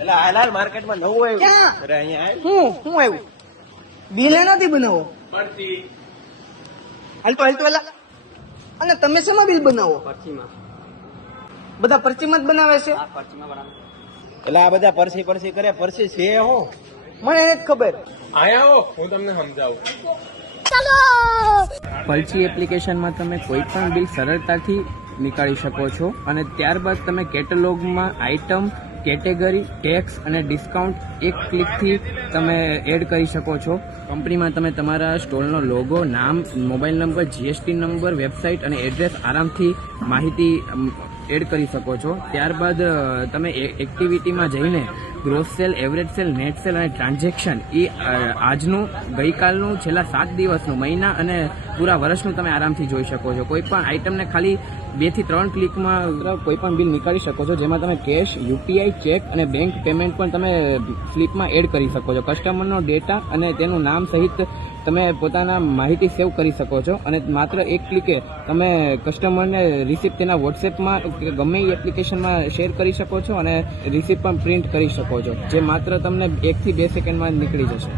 એટલે હાલ માર્કેટમાં નવું આવ્યું. ક્યાં? અરે અહીંયા આવ્યું. શું આવ્યું? બિલ એનાથી બનાવો? પડતી. હાલતો વેલા. અને તમે શેમાં બિલ બનાવો? બધા પરચીમાં જ બનાવે છે? એટલે આ બધા પરસી કરે. પરસી છે હું મને નથી ખબર. આયા હો, હું તમને સમજાવું. પર્ચી એપ્લિકેશનમાં તમે કોઈ પણ બિલ સરળતાથી નીકાળી શકો છો અને ત્યારબાદ તમે કેટલોગમાં આઇટમ, કેટેગરી, ટેક્સ અને ડિસ્કાઉન્ટ એક ક્લિકથી તમે એડ કરી શકો છો. કંપનીમાં તમે તમારા સ્ટોલનો લોગો, નામ, mobile number, GST number, website અને એડ્રેસ આરામથી માહિતી એડ કરી શકો છો. ત્યારબાદ તમે એક્ટિવિટીમાં જઈને gross cell, average cell, net cell અને ટ્રાન્ઝેક્શન એ આજનું, ગઈકાલનું, છેલ્લા 7 દિવસનું, મહિના અને પૂરા વર્ષનું તમે આરામથી જોઈ શકો છો. કોઈ પણ આઇટમને ખાલી 2 થી 3 ક્લિકમાં કોઈ પણ બિલ નીકાળી શકો છો, જેમાં તમે કેશ, યુપીઆઈ, ચેક અને બેંક પેમેન્ટ પણ તમે સ્લીપમાં એડ કરી શકો છો. કસ્ટમરનો ડેટા અને તેનું નામ સહિત તમે પોતાના માહિતી સેવ કરી શકો છો અને માત્ર એક ક્લિકે તમે કસ્ટમરને રિસિપ્ટ તેના વોટ્સએપમાં કે ગમે એ એપ્લિકેશનમાં શેર કરી શકો છો અને રિસિપ્ટ પણ પ્રિન્ટ કરી શકો છો, જે માત્ર તમને 1 થી 2 સેકન્ડમાં જ નીકળી જશે.